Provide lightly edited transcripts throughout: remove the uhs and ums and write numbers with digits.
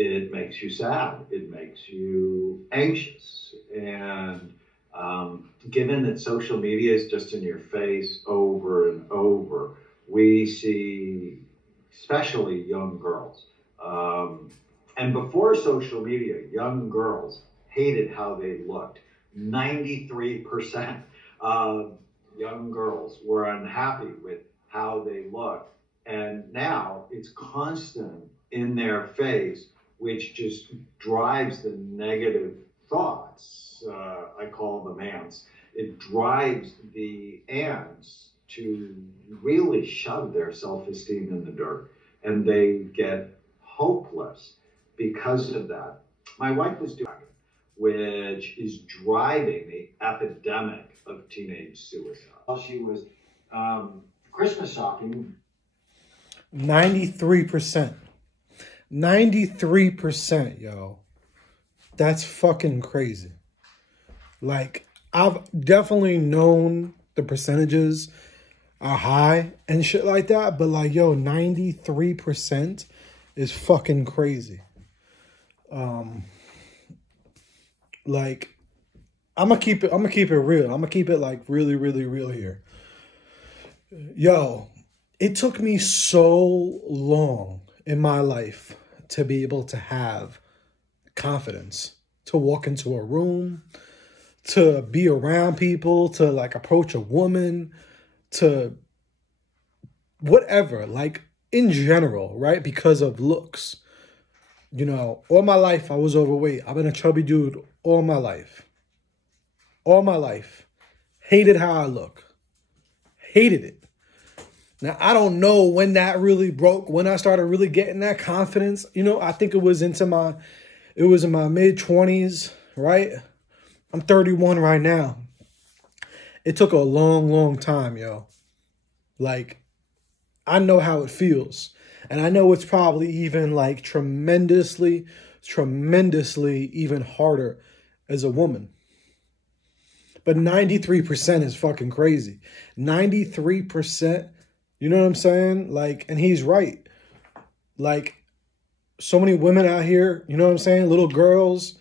it makes you sad. It makes you anxious. And given that social media is just in your face over and over, we see, especially young girls, and before social media, young girls hated how they looked. 93% of young girls were unhappy with how they looked. And now it's constant in their face, which just drives the negative thoughts. I call them ants. It drives the ants to really shove their self-esteem in the dirt, and they get hopeless because of that. My wife was doing it, which is driving the epidemic of teenage suicide. She was Christmas shopping. 93%. 93%, yo. That's fucking crazy. Like, I've definitely known the percentages are high and shit like that, but like, yo, 93% is fucking crazy. Like, I'm gonna keep it real. I'm gonna keep it like really, really real here. Yo, it took me so long in my life to be able to have confidence, to walk into a room, to be around people, to like approach a woman, to whatever, like in general, right? Because of looks. You know, all my life I was overweight. I've been a chubby dude all my life. All my life. Hated how I look. Hated it. Now, I don't know when that really broke, when I started really getting that confidence. You know, I think it was in my mid-20s, right? I'm 31 right now. It took a long, long time, yo. Like, I know how it feels. And I know it's probably even like tremendously even harder as a woman. But 93% is fucking crazy. 93%, you know what I'm saying? Like, and he's right. Like, so many women out here, you know what I'm saying? Little girls,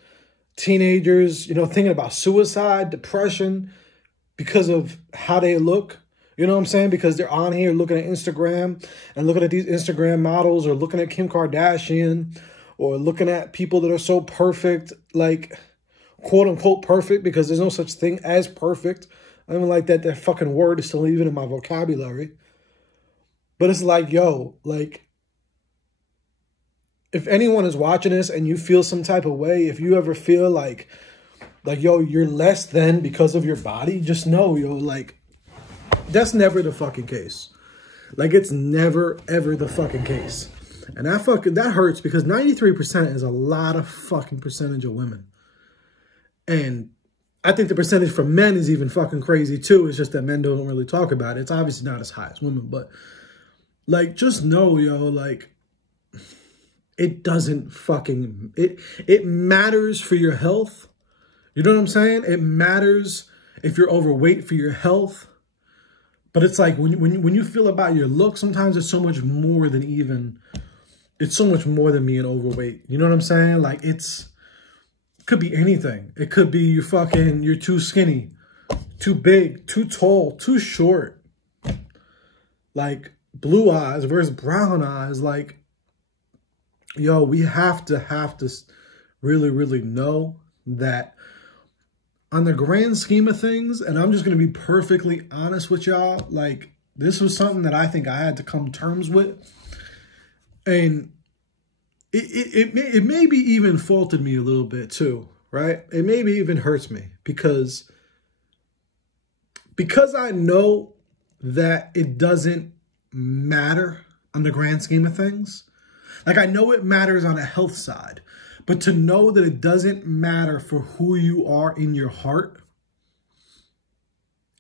teenagers, you know, thinking about suicide, depression, because of how they look. You know what I'm saying? Because they're on here looking at Instagram and looking at these Instagram models, or looking at Kim Kardashian, or looking at people that are so perfect, like quote unquote perfect, because there's no such thing as perfect. I don't even like that fucking word is still even in my vocabulary. But it's like, yo, like, if anyone is watching this and you feel some type of way, if you ever feel like, yo, you're less than because of your body, just know, yo, like, that's never the fucking case. Like, it's never, ever the fucking case. And that hurts, because 93% is a lot of fucking percentage of women. And I think the percentage for men is even fucking crazy too. It's just that men don't really talk about it. It's obviously not as high as women, but like, just know, yo, like, it doesn't fucking, it matters for your health. You know what I'm saying? It matters if you're overweight for your health. But it's like, when you feel about your look, sometimes it's so much more than it's so much more than being overweight. You know what I'm saying? Like, it could be anything. It could be you're too skinny, too big, too tall, too short. Like, blue eyes versus brown eyes. Like, yo, we have to really, really know that on the grand scheme of things, and I'm just going to be perfectly honest with y'all, like, this was something that I think I had to come to terms with. And it maybe even faulted me a little bit too, right? It maybe even hurts me because I know that it doesn't matter on the grand scheme of things. Like, I know it matters on a health side, but to know that it doesn't matter for who you are in your heart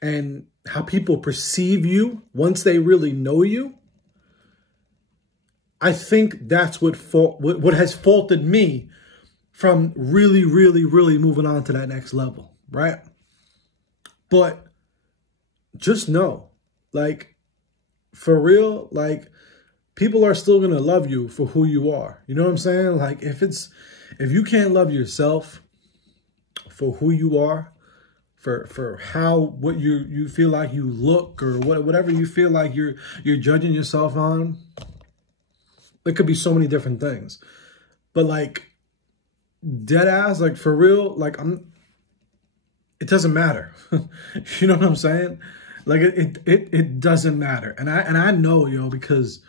and how people perceive you once they really know you, I think that's what has faulted me from really, really, really moving on to that next level, right? But just know, like, for real, like, people are still going to love you for who you are. You know what I'm saying? Like if you can't love yourself for who you are, for what you feel like you look, or whatever you feel like you're judging yourself on, it could be so many different things. But like dead ass, like for real, like it doesn't matter. You know what I'm saying? Like it doesn't matter. And I know, yo, because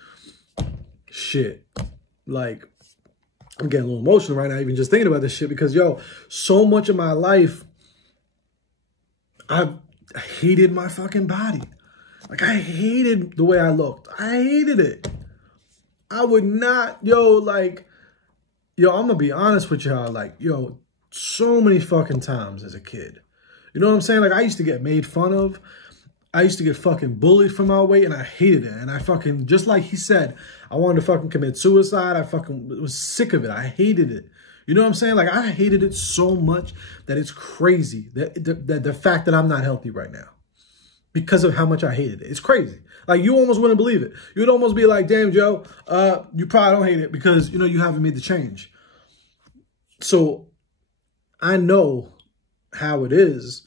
shit, like I'm getting a little emotional right now, even just thinking about this shit, because yo, so much of my life, I hated my fucking body. Like I hated the way I looked. I hated it. I would not, yo, I'm gonna be honest with y'all, like, yo, so many fucking times as a kid. You know what I'm saying? Like I used to get made fun of. I used to get fucking bullied for my weight, and I hated it. And I fucking, just like he said, I wanted to fucking commit suicide. I fucking was sick of it. I hated it. You know what I'm saying? Like I hated it so much that it's crazy that the fact that I'm not healthy right now because of how much I hated it. It's crazy. Like you almost wouldn't believe it. You'd almost be like, damn, Joe, you probably don't hate it because, you know, you haven't made the change. So I know how it is,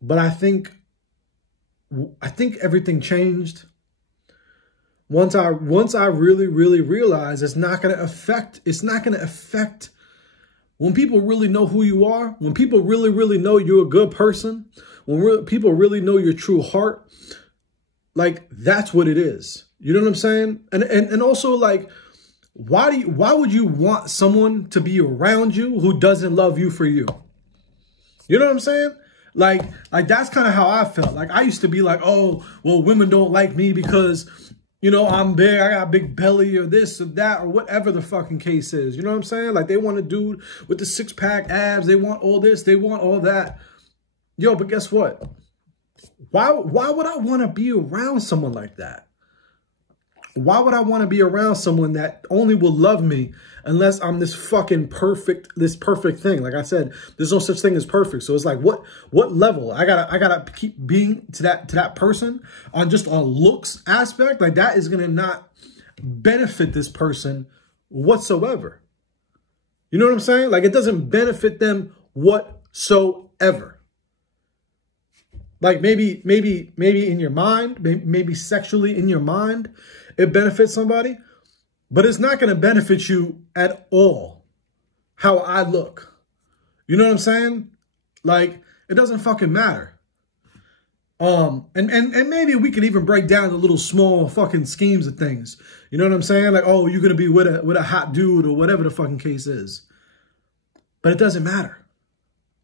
but I think everything changed once I really realized it's not going to affect when people really know who you are, when people really know you're a good person, when people really know your true heart, like that's what it is. You know what I'm saying? And also, like, why would you want someone to be around you who doesn't love you for you? You know what I'm saying? Like that's kind of how I felt. Like I used to be like, oh, well, women don't like me because, you know, I'm big, I got a big belly or this or that or whatever the fucking case is. You know what I'm saying? Like they want a dude with the 6-pack abs. They want all this. They want all that. Yo, but guess what? Why would I want to be around someone like that? Why would I want to be around someone that only will love me unless I'm this fucking perfect thing? Like I said, there's no such thing as perfect. So it's like, what level? I gotta keep being to that person on just a looks aspect. Like that is gonna not benefit this person whatsoever. You know what I'm saying? Like it doesn't benefit them whatsoever. Like maybe in your mind, maybe sexually in your mind, it benefits somebody, but it's not going to benefit you at all how I look. You know what I'm saying? Like, it doesn't fucking matter. And maybe we can even break down the little small fucking schemes of things. You know what I'm saying? Like, oh, you're going to be with a hot dude or whatever the fucking case is. But it doesn't matter.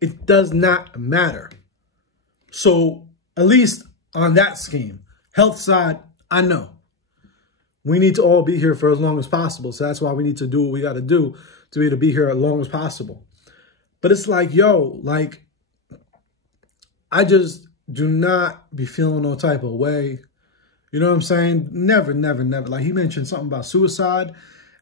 It does not matter. So at least on that scheme, health side, I know. We need to all be here for as long as possible. So that's why we need to do what we got to do to be able to be here as long as possible. But it's like, yo, like, I just do not be feeling no type of way. You know what I'm saying? Never. Like he mentioned something about suicide.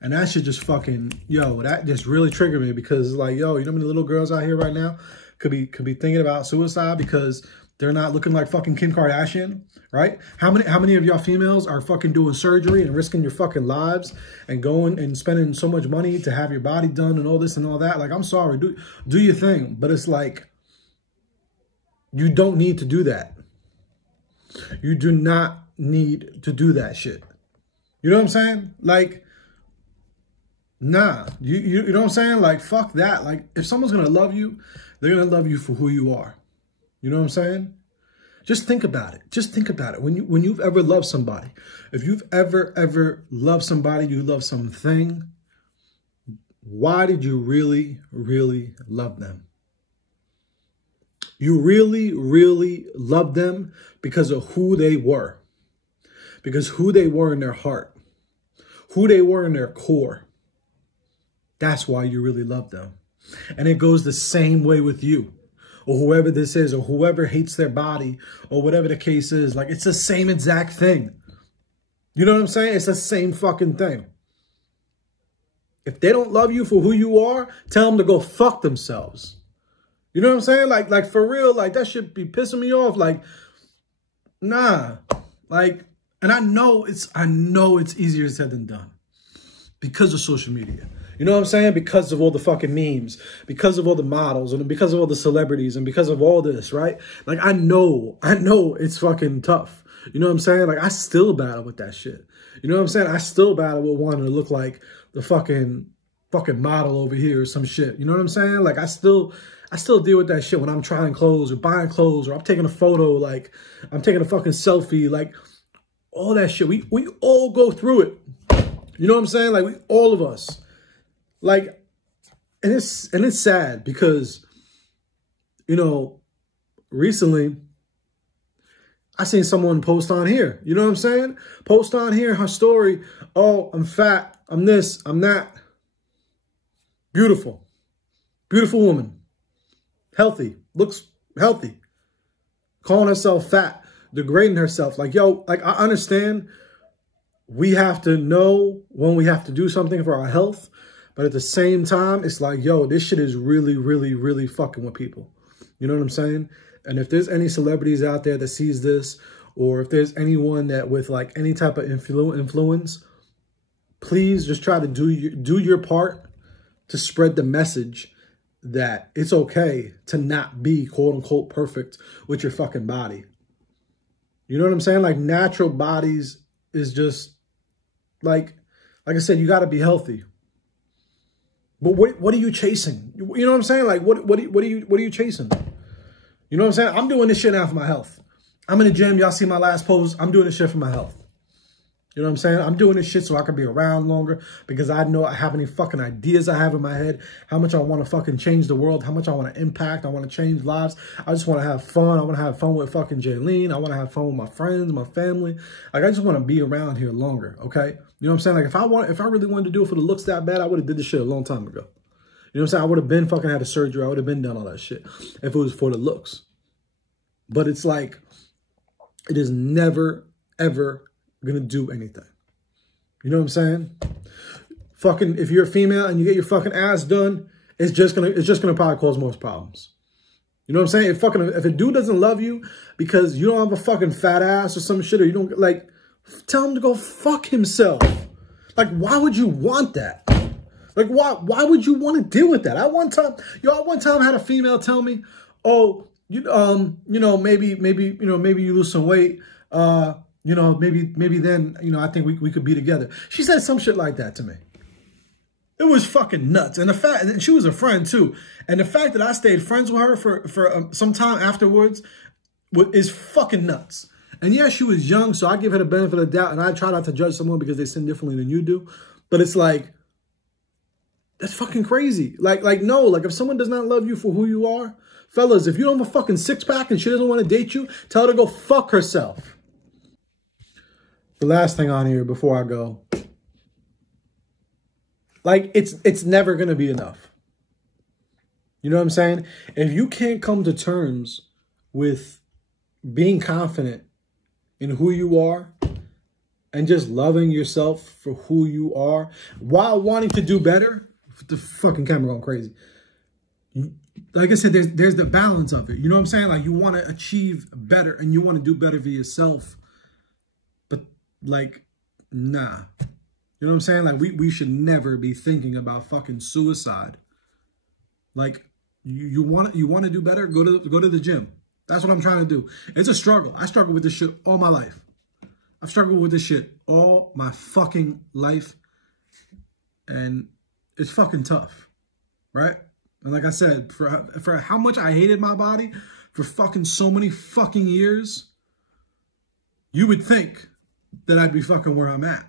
And that shit just fucking, yo, that just really triggered me because like, yo, you know how many little girls out here right now could be thinking about suicide because they're not looking like fucking Kim Kardashian, right? How many of y'all females are fucking doing surgery and risking your fucking lives and going and spending so much money to have your body done and all this and all that? Like, I'm sorry, do your thing. But it's like, you don't need to do that. You do not need to do that shit. You know what I'm saying? Like, nah, you know what I'm saying? Like, fuck that. Like, if someone's going to love you, they're going to love you for who you are. You know what I'm saying? Just think about it. Just think about it. When you've ever loved somebody, if you've ever loved somebody, you love something, why did you really love them? You really loved them because of who they were. Because who they were in their heart. Who they were in their core. That's why you really love them. And it goes the same way with you. Or whoever this is, or whoever hates their body, or whatever the case is. Like, it's the same exact thing. You know what I'm saying? It's the same fucking thing. If they don't love you for who you are, tell them to go fuck themselves. You know what I'm saying? Like for real, like, that should be pissing me off. Like, nah. Like, And I know it's easier said than done because of social media. You know what I'm saying? Because of all the fucking memes, because of all the models, and because of all the celebrities, and because of all this, right? Like, I know it's fucking tough. You know what I'm saying? Like, I still battle with that shit. You know what I'm saying? I still battle with wanting to look like the fucking model over here or some shit. You know what I'm saying? Like, I still deal with that shit when I'm trying clothes or buying clothes, or I'm taking a photo, like I'm taking a fucking selfie, like all that shit. We all go through it. You know what I'm saying? Like, all of us. Like, and it's sad because, you know, recently I seen someone post on here. You know what I'm saying? Post on here her story. Oh, I'm fat. I'm this. I'm that. Beautiful. Beautiful woman. Healthy. Looks healthy. Calling herself fat. Degrading herself. Like, yo, like, I understand we have to know when we have to do something for our health. But at the same time, it's like, yo, this shit is really, really, really fucking with people. You know what I'm saying? And if there's any celebrities out there that sees this, or if there's anyone that with like any type of influence, please just try to do your part to spread the message that it's okay to not be quote unquote perfect with your fucking body. You know what I'm saying? Like, natural bodies is just like I said, you got to be healthy. But what are you chasing? You know what I'm saying? Like, what are you chasing? You know what I'm saying? I'm doing this shit now for my health. I'm in the gym. Y'all see my last post. I'm doing this shit for my health. You know what I'm saying? I'm doing this shit so I can be around longer because I know I have any fucking ideas I have in my head, how much I want to fucking change the world, how much I want to impact. I want to change lives. I just want to have fun. I want to have fun with fucking Jaylene. I want to have fun with my friends, my family. Like, I just want to be around here longer, okay? You know what I'm saying? Like, if I really wanted to do it for the looks that bad, I would have did this shit a long time ago. You know what I'm saying? I would have been fucking had a surgery. I would have been done all that shit if it was for the looks. But it's like, it is never, ever going to do anything. You know what I'm saying? Fucking, if you're a female and you get your fucking ass done, it's just gonna probably cause most problems. You know what I'm saying? If a dude doesn't love you because you don't have a fucking fat ass or some shit, or you don't, like, tell him to go fuck himself. Like, why would you want that? Like, why would you want to deal with that? I one time had a female tell me, oh, maybe you lose some weight. Maybe then, I think we could be together. She said some shit like that to me. It was fucking nuts. And and she was a friend too. And the fact that I stayed friends with her for some time afterwards is fucking nuts. And yeah, she was young, so I give her the benefit of the doubt. And I try not to judge someone because they sin differently than you do. But it's like, that's fucking crazy. No, like, if someone does not love you for who you are, fellas, if you don't have a fucking six-pack and she doesn't want to date you, tell her to go fuck herself. The last thing on here before I go. Like, it's never going to be enough. You know what I'm saying? If you can't come to terms with being confident in who you are and just loving yourself for who you are while wanting to do better, the fucking camera going crazy. Like I said, there's the balance of it. You know what I'm saying? Like, you want to achieve better and you want to do better for yourself. But, like, nah. You know what I'm saying? Like, we should never be thinking about fucking suicide. Like, you want to do better? Go to the gym. That's what I'm trying to do. It's a struggle. I struggle with this shit all my life. I've struggled with this shit all my fucking life. And it's fucking tough. Right? And like I said, for how much I hated my body for fucking so many fucking years, you would think that I'd be fucking where I'm at.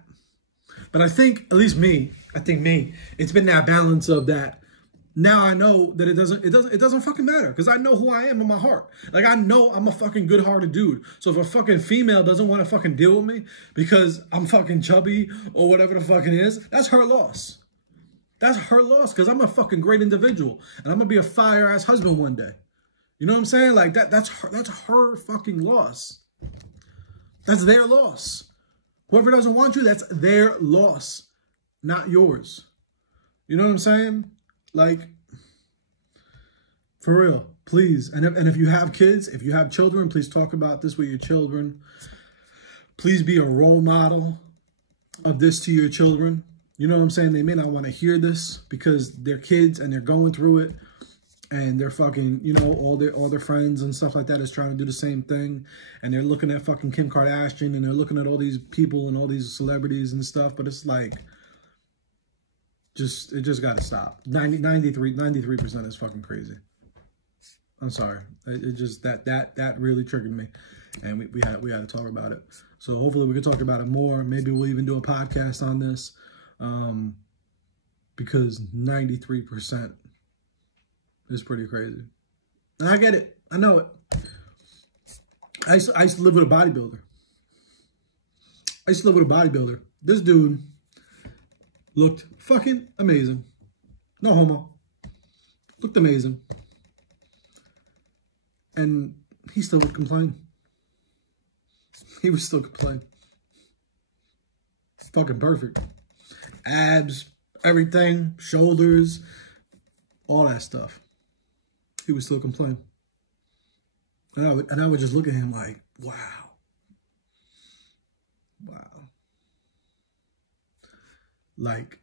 But I think, at least me, it's been that balance of that. Now I know that it doesn't fucking matter because I know who I am in my heart. Like, I know I'm a fucking good-hearted dude. So if a fucking female doesn't want to fucking deal with me because I'm fucking chubby or whatever the fucking is, that's her loss. That's her loss because I'm a fucking great individual and I'm going to be a fire-ass husband one day. You know what I'm saying? Like, that's her fucking loss. That's their loss. Whoever doesn't want you, that's their loss, not yours. You know what I'm saying? Like, for real, please. And if you have kids, if you have children, please talk about this with your children. Please be a role model of this to your children. You know what I'm saying? They may not want to hear this because they're kids and they're going through it, and they're fucking, you know, all their friends and stuff like that is trying to do the same thing, and they're looking at fucking Kim Kardashian, and they're looking at all these people and all these celebrities and stuff, but it's like, it just got to stop. 93% is fucking crazy. I'm sorry. It just, that really triggered me, and we had to talk about it. So hopefully we can talk about it more. Maybe we'll even do a podcast on this, because 93% is pretty crazy. And I get it. I know it. I used to live with a bodybuilder. This dude looked fucking amazing. No homo. Looked amazing. And he still would complain. He would still complain. Fucking perfect. Abs, everything, shoulders, all that stuff. He would still complain. And I would just look at him like, wow. Wow. Like,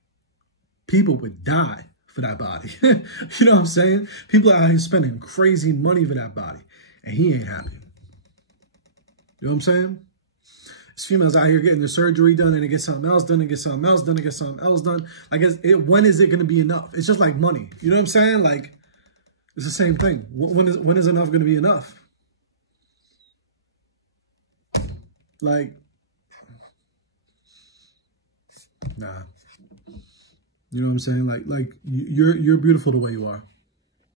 people would die for that body. You know what I'm saying? People are out here spending crazy money for that body, and he ain't happy. You know what I'm saying? There's females out here getting their surgery done, and they get something else done, and get something else done, and get something else done. Like, when is it going to be enough? It's just like money. You know what I'm saying? Like, it's the same thing. When is enough going to be enough? Like, nah. You know what I'm saying? Like you're beautiful the way you are.